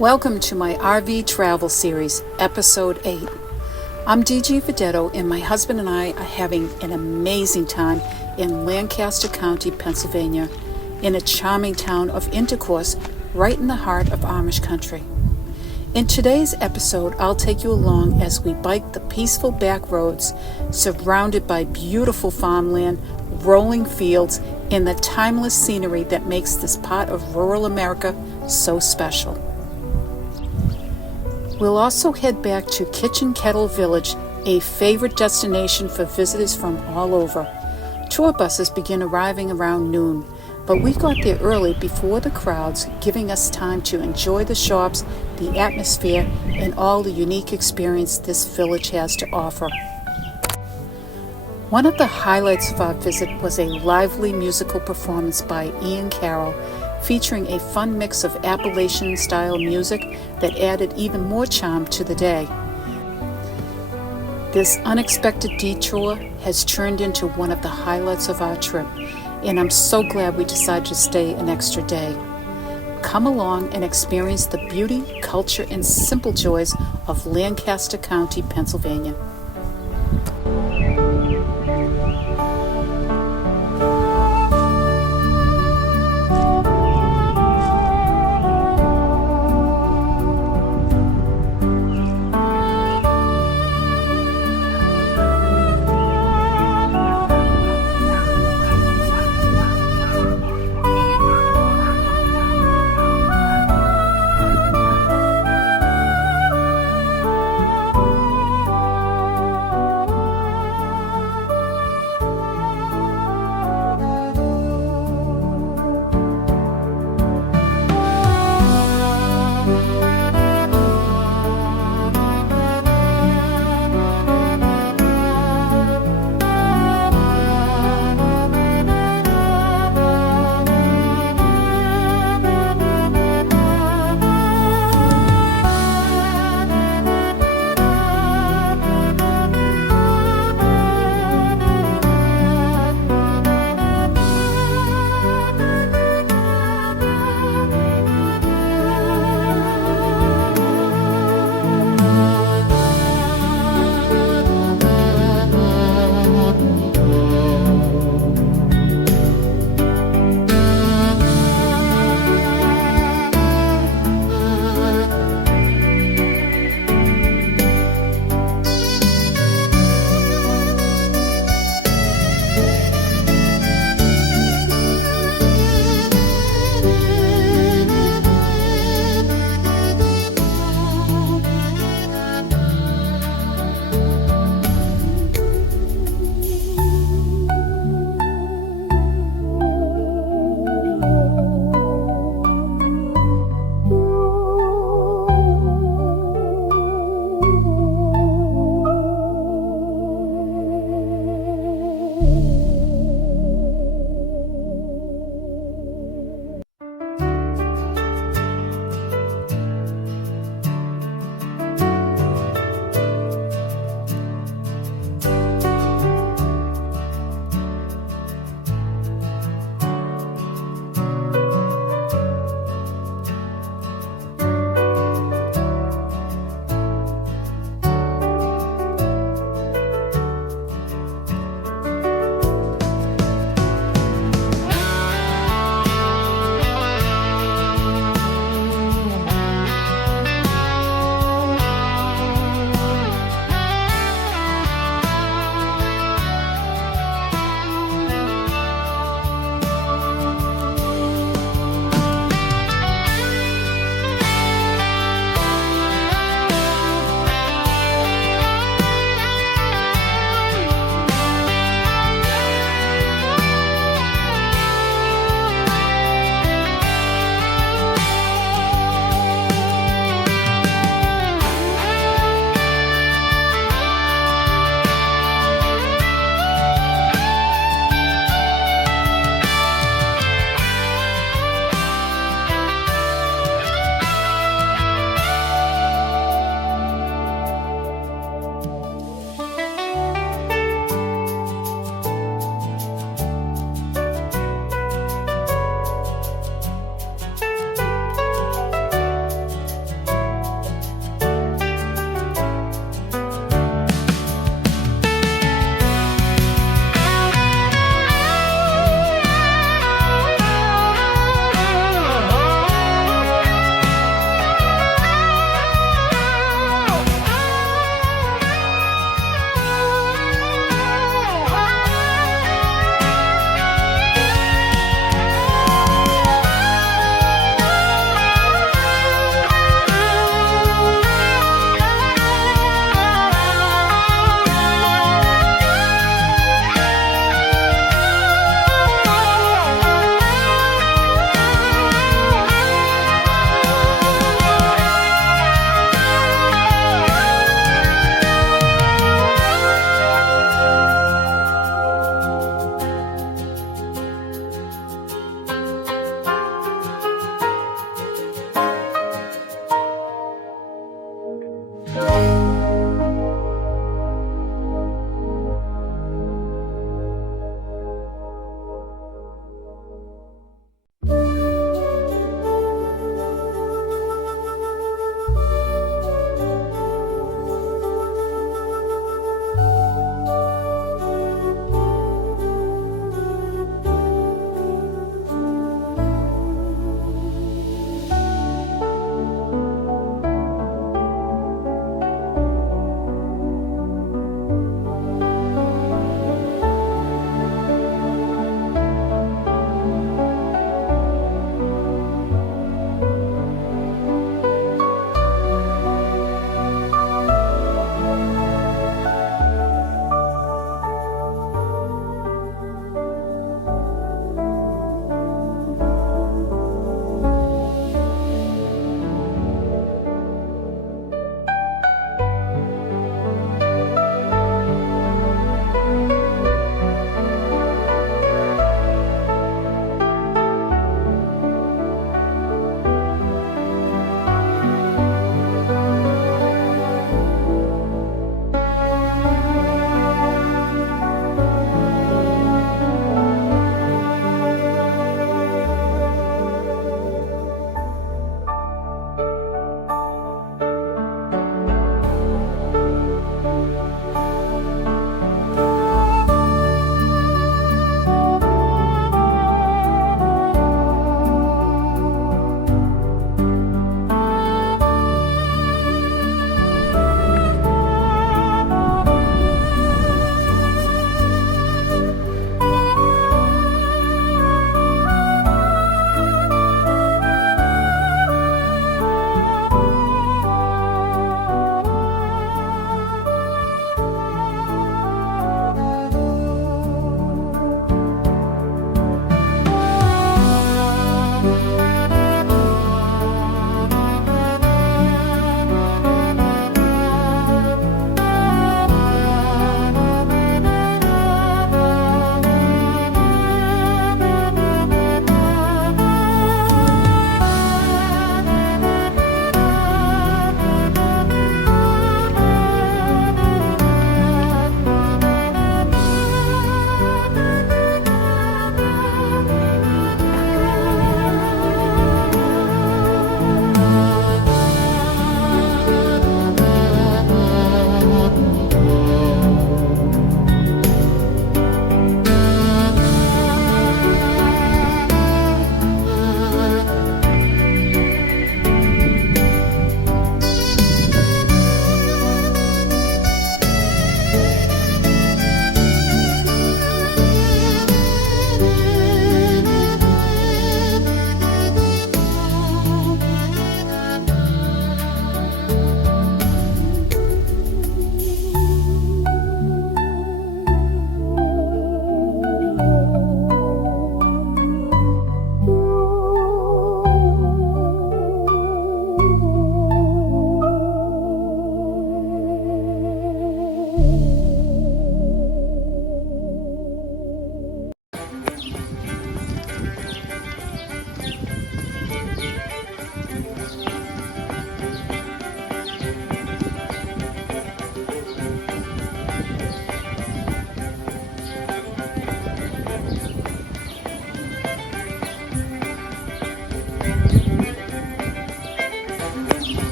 Welcome to my RV travel series, Episode 8. I'm DG Vedetto, and my husband and I are having an amazing time in Lancaster County, Pennsylvania, in a charming town of Intercourse, right in the heart of Amish Country. In today's episode, I'll take you along as we bike the peaceful back roads, surrounded by beautiful farmland, rolling fields, and the timeless scenery that makes this part of rural America so special. We'll also head back to Kitchen Kettle Village, a favorite destination for visitors from all over. Tour buses begin arriving around noon, but we got there early before the crowds, giving us time to enjoy the shops, the atmosphere, and all the unique experience this village has to offer. One of the highlights of our visit was a lively musical performance by Ian Carroll, featuring a fun mix of Appalachian-style music that added even more charm to the day. This unexpected detour has turned into one of the highlights of our trip, and I'm so glad we decided to stay an extra day. Come along and experience the beauty, culture, and simple joys of Lancaster County, Pennsylvania.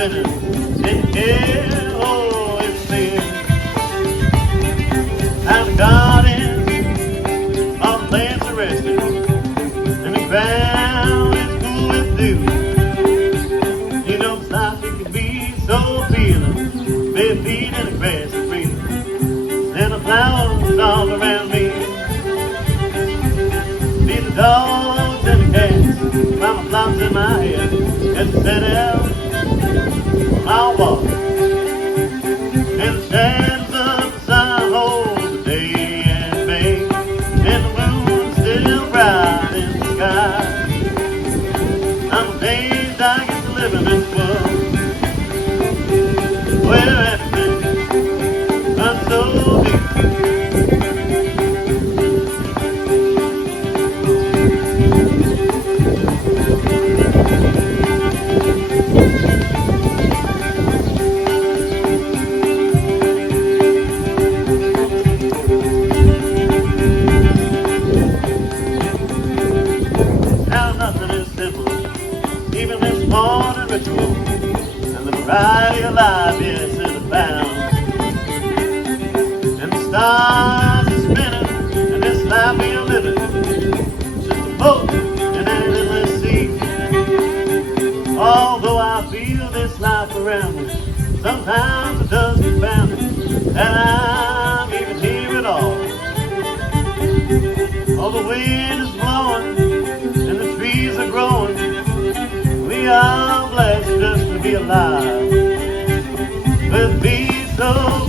spinning, taking care, oh, it's clear. And the gardens, all the plants are resting, and the ground is cool with dew. You know it's life, it can be so appealing, bare feet in the grass and breathing, and the flowers all around me. See the dogs and the cats, mama flops in my head, as I set out, I'll walk. And the shadows of the sun hold the day and May, and the moon's still bright in the sky. I'm amazed I get to live in this world where everything runs so deep. Ritual, and the variety of life, yes, is abound. And the stars are spinning, and this life we are living, just a boat in an endless sea. Although I feel this life around me, sometimes it does confound me that I'm even here at all. Oh, the wind is blowing, and the trees are growing. We are blessed just to be alive, with peace so